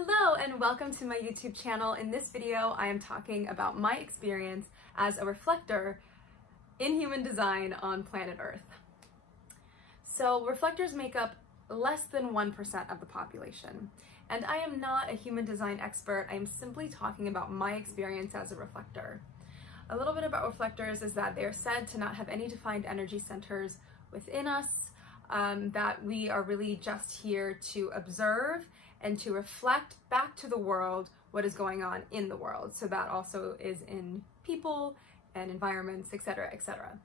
Hello and welcome to my YouTube channel. In this video, I am talking about my experience as a reflector in human design on planet Earth. So reflectors make up less than 1% of the population. And I am not a human design expert. I am simply talking about my experience as a reflector. A little bit about reflectors is that they are said to not have any defined energy centers within us, that we are really just here to observe and to reflect back to the world what is going on in the world. So that also is in people and environments, etc., etc.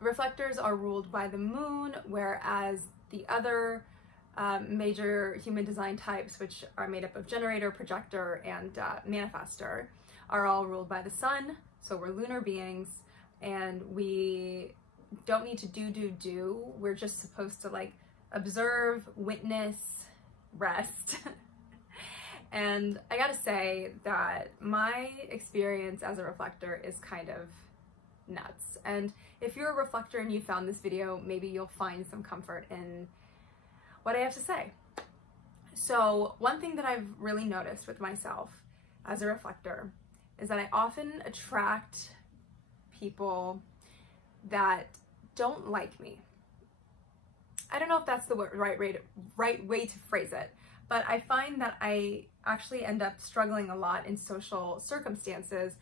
Reflectors are ruled by the moon, whereas the other major human design types, which are made up of generator, projector, and manifestor, are all ruled by the sun. So we're lunar beings, and we don't need to do. We're just supposed to like observe, witness, rest. And I gotta say that my experience as a reflector is kind of nuts. And if you're a reflector and you found this video, maybe you'll find some comfort in what I have to say. So one thing that I've really noticed with myself as a reflector is that I often attract people that don't like me. I don't know if that's the right way to phrase it, but I find that I actually end up struggling a lot in social circumstances,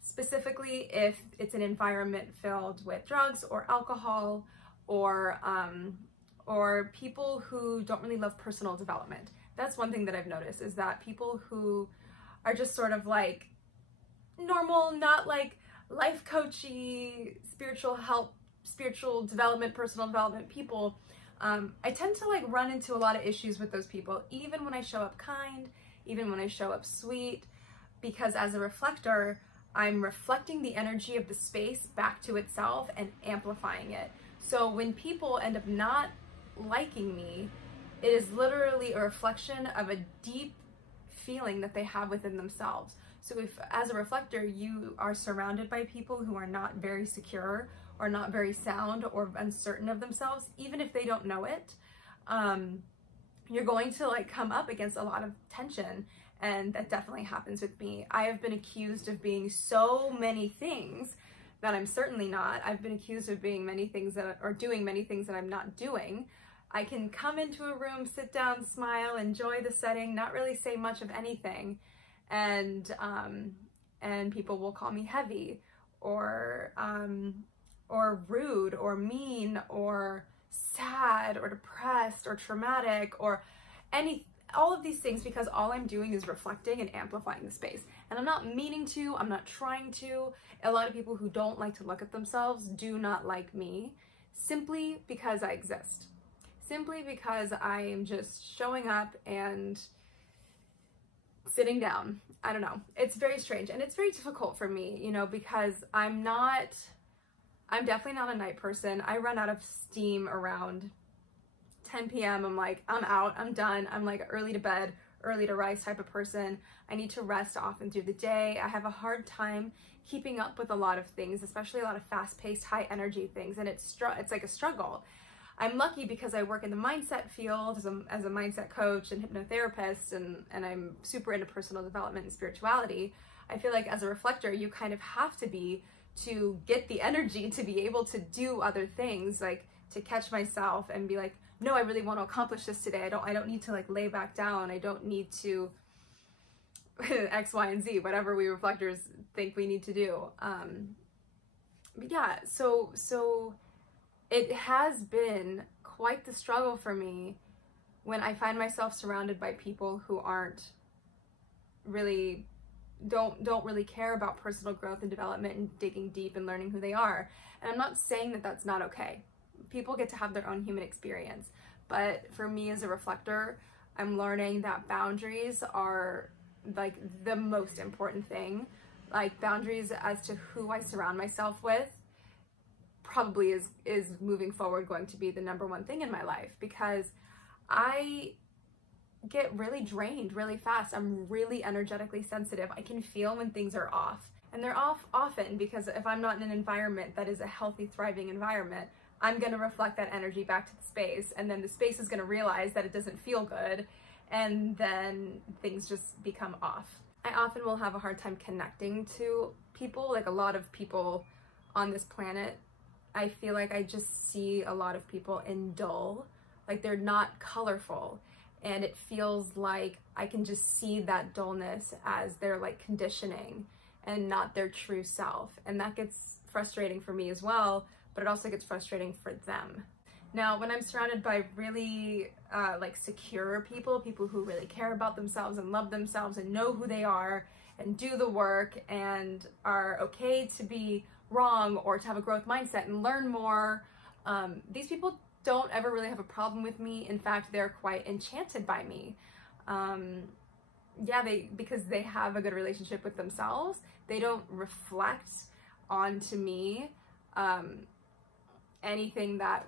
specifically if it's an environment filled with drugs or alcohol or people who don't really love personal development. That's one thing that I've noticed, is that people who are just sort of like normal, not like life coachy, spiritual help, spiritual development, personal development people, I tend to like run into a lot of issues with those people, even when I show up kind, even when I show up sweet, because as a reflector, I'm reflecting the energy of the space back to itself and amplifying it. So when people end up not liking me, it is literally a reflection of a deep feeling that they have within themselves. So if as a reflector, you are surrounded by people who are not very secure or not very sound or uncertain of themselves, even if they don't know it, you're going to like come up against a lot of tension. And that definitely happens with me. I have been accused of being so many things that I'm certainly not. I've been accused of being many things that are doing many things that I'm not doing. I can come into a room, sit down, smile, enjoy the setting, not really say much of anything, and people will call me heavy or rude or mean or sad or depressed or traumatic or all of these things, because all I'm doing is reflecting and amplifying the space. And I'm not meaning to, I'm not trying to. A lot of people who don't like to look at themselves do not like me simply because I exist. Simply because I am just showing up and sitting down. I don't know. It's very strange, and it's very difficult for me, you know, because I'm definitely not a night person. I run out of steam around 10 p.m. I'm like, I'm out, I'm done. I'm like early to bed, early to rise type of person. I need to rest often through the day. I have a hard time keeping up with a lot of things, especially a lot of fast-paced, high-energy things, and it's like a struggle. I'm lucky because I work in the mindset field as a mindset coach and hypnotherapist, and I'm super into personal development and spirituality. I feel like as a reflector, you kind of have to be to get the energy to be able to do other things, like to catch myself and be like, no, I really want to accomplish this today. I don't need to like lay back down. I don't need to X, Y, and Z, whatever we reflectors think we need to do. But yeah, so it has been quite the struggle for me when I find myself surrounded by people who don't really care about personal growth and development and digging deep and learning who they are. And I'm not saying that that's not okay. People get to have their own human experience. But for me as a reflector, I'm learning that boundaries are like the most important thing. Like boundaries as to who I surround myself with probably is moving forward going to be the number one thing in my life, because I get really drained really fast. I'm really energetically sensitive. I can feel when things are off, and they're off often because if I'm not in an environment that is a healthy, thriving environment, I'm going to reflect that energy back to the space, and then the space is going to realize that it doesn't feel good, and then things just become off. I often will have a hard time connecting to people, like a lot of people on this planet. I feel like I just see a lot of people in dull, like they're not colorful, and it feels like I can just see that dullness as their like conditioning and not their true self, and that gets frustrating for me as well, but it also gets frustrating for them. Now, when I'm surrounded by really like secure people, people who really care about themselves and love themselves and know who they are and do the work and are okay to be wrong or to have a growth mindset and learn more, these people don't ever really have a problem with me. In fact, they're quite enchanted by me. Yeah, because they have a good relationship with themselves. They don't reflect onto me anything that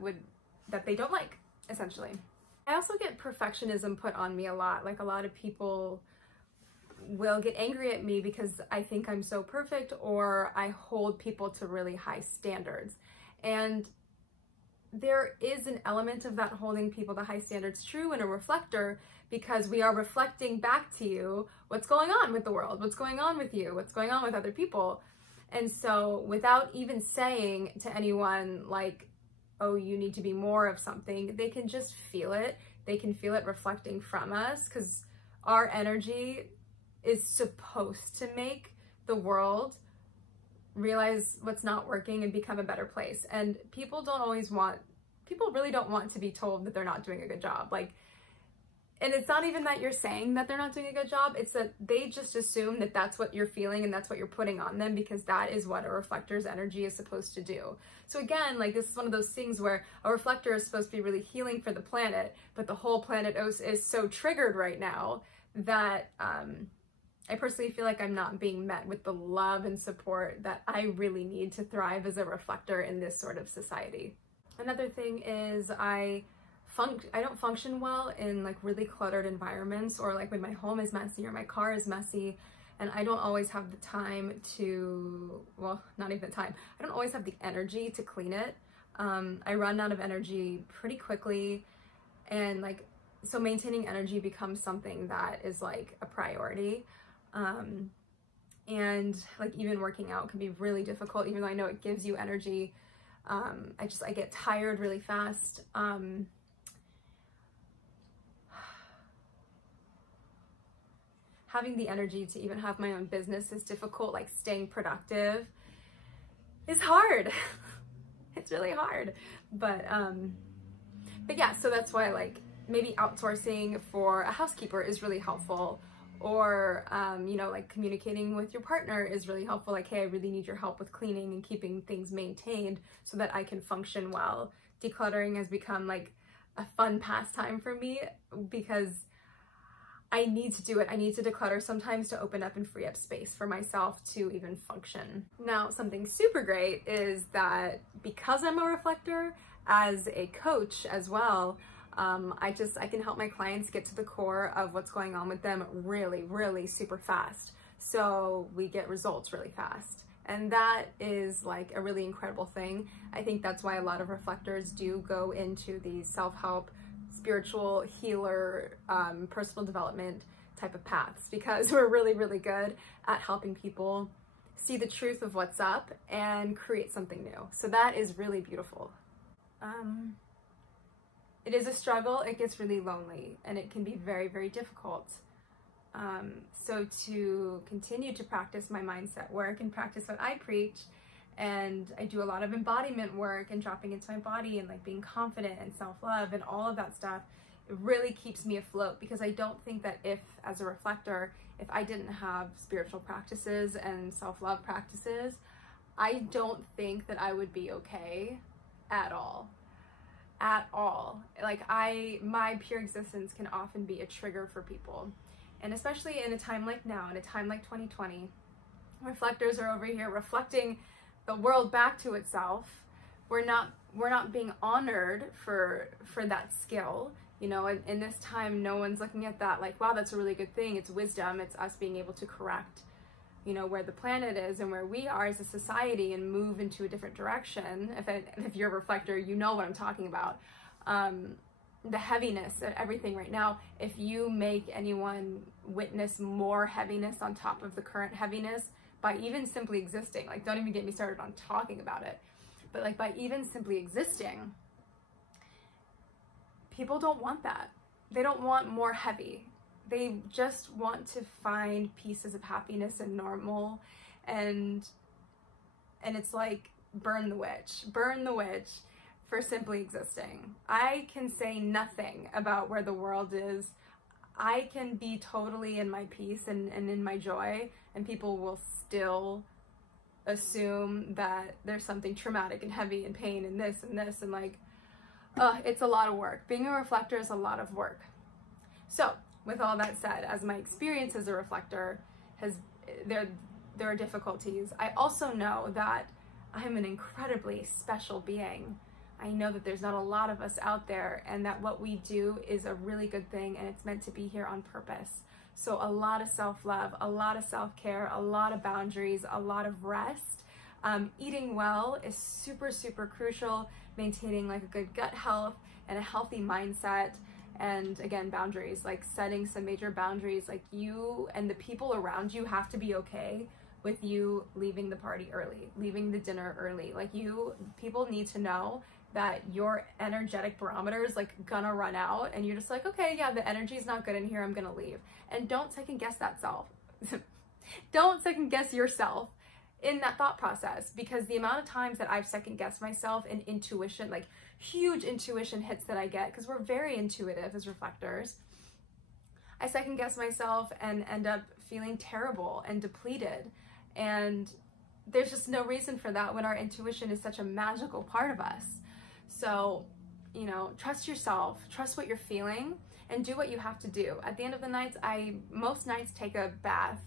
they don't like, essentially. I also get perfectionism put on me a lot. Like a lot of people will get angry at me because I think I'm so perfect, or I hold people to really high standards. And there is an element of that holding people to high standards true in a reflector, because we are reflecting back to you what's going on with the world, what's going on with you, what's going on with other people. And so without even saying to anyone like, oh, you need to be more of something, they can just feel it. They can feel it reflecting from us, because our energy is supposed to make the world realize what's not working and become a better place. And people really don't want to be told that they're not doing a good job. Like, and it's not even that you're saying that they're not doing a good job, it's that they just assume that that's what you're feeling and that's what you're putting on them, because that is what a reflector's energy is supposed to do. So again, like, this is one of those things where a reflector is supposed to be really healing for the planet, but the whole planet is so triggered right now that I personally feel like I'm not being met with the love and support that I really need to thrive as a reflector in this sort of society. Another thing is I don't function well in like really cluttered environments, or like when my home is messy or my car is messy, and I don't always have the time to, well, not even the time, I don't always have the energy to clean it. I run out of energy pretty quickly, and like, so maintaining energy becomes something that is like a priority. And like even working out can be really difficult, even though I know it gives you energy. I get tired really fast. Having the energy to even have my own business is difficult. Like, staying productive is hard. It's really hard. But yeah, so that's why like maybe outsourcing for a housekeeper is really helpful. Or, you know, like communicating with your partner is really helpful. Like, hey, I really need your help with cleaning and keeping things maintained so that I can function well. Decluttering has become like a fun pastime for me, because I need to do it. I need to declutter sometimes to open up and free up space for myself to even function. Now, something super great is that because I'm a reflector, as a coach as well, I can help my clients get to the core of what's going on with them really, really super fast. So we get results really fast. And that is like a really incredible thing. I think that's why a lot of reflectors do go into these self-help, spiritual healer, personal development type of paths, because we're really, really good at helping people see the truth of what's up and create something new. So that is really beautiful. It is a struggle, it gets really lonely, and it can be very, very difficult. So to continue to practice my mindset work and practice what I preach, and I do a lot of embodiment work and dropping into my body and like being confident and self-love and all of that stuff, it really keeps me afloat, because I don't think that as a reflector, if I didn't have spiritual practices and self-love practices, I don't think that I would be okay at all. At all. Like, my pure existence can often be a trigger for people. And especially in a time like now, in a time like 2020, reflectors are over here reflecting the world back to itself. We're not being honored for that skill. You know, in this time, no one's looking at that like, wow, that's a really good thing. It's wisdom. It's us being able to correct, you know, where the planet is and where we are as a society and move into a different direction. If you're a reflector, you know what I'm talking about. the heaviness of everything right now. If you make anyone witness more heaviness on top of the current heaviness by even simply existing, like don't even get me started on talking about it, but like by even simply existing, people don't want that. They don't want more heavy. They just want to find pieces of happiness and normal, and it's like burn the witch for simply existing. I can say nothing about where the world is. I can be totally in my peace and in my joy, and people will still assume that there's something traumatic and heavy and pain and this and like, it's a lot of work. Being a reflector is a lot of work. So with all that said, as my experience as a reflector there are difficulties. I also know that I'm an incredibly special being. I know that there's not a lot of us out there, and that what we do is a really good thing, and it's meant to be here on purpose. So a lot of self-love, a lot of self-care, a lot of boundaries, a lot of rest. Eating well is super, super crucial. Maintaining like a good gut health and a healthy mindset. And again, boundaries, like setting some major boundaries, like you and the people around you have to be okay with you leaving the party early, leaving the dinner early. Like people need to know that your energetic barometer is like gonna run out, and you're just like, okay, yeah, the energy's not good in here, I'm gonna leave. And don't second guess that self. Don't second guess yourself in that thought process, because the amount of times that I've second guessed myself in intuition, like huge intuition hits that I get, because we're very intuitive as reflectors, I second guess myself and end up feeling terrible and depleted. And there's just no reason for that when our intuition is such a magical part of us. So, you know, trust yourself, trust what you're feeling, and do what you have to do. At the end of the nights, most nights take a bath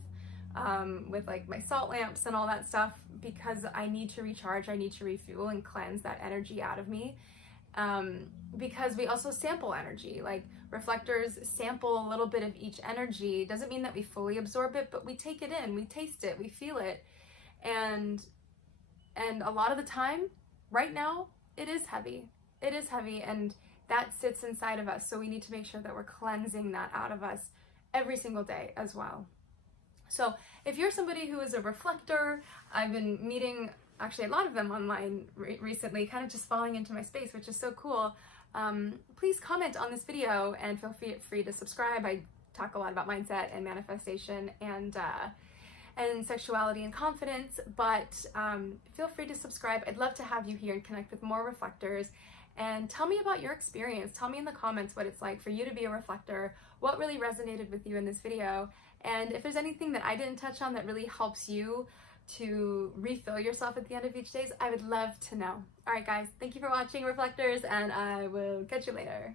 with like my salt lamps and all that stuff, because I need to recharge, I need to refuel and cleanse that energy out of me. Because we also sample energy, like reflectors sample a little bit of each energy. Doesn't mean that we fully absorb it, but we take it in, we taste it, we feel it. And a lot of the time, right now, it is heavy, and that sits inside of us. So we need to make sure that we're cleansing that out of us every single day as well. So if you're somebody who is a reflector, I've been meeting actually a lot of them online recently, kind of just falling into my space, which is so cool. Please comment on this video and feel free to subscribe. I talk a lot about mindset and manifestation and sexuality and confidence, but feel free to subscribe. I'd love to have you here and connect with more reflectors, and tell me about your experience. Tell me in the comments what it's like for you to be a reflector, what really resonated with you in this video, and if there's anything that I didn't touch on that really helps you to refill yourself at the end of each day, I would love to know. All right, guys, thank you for watching, reflectors, and I will catch you later.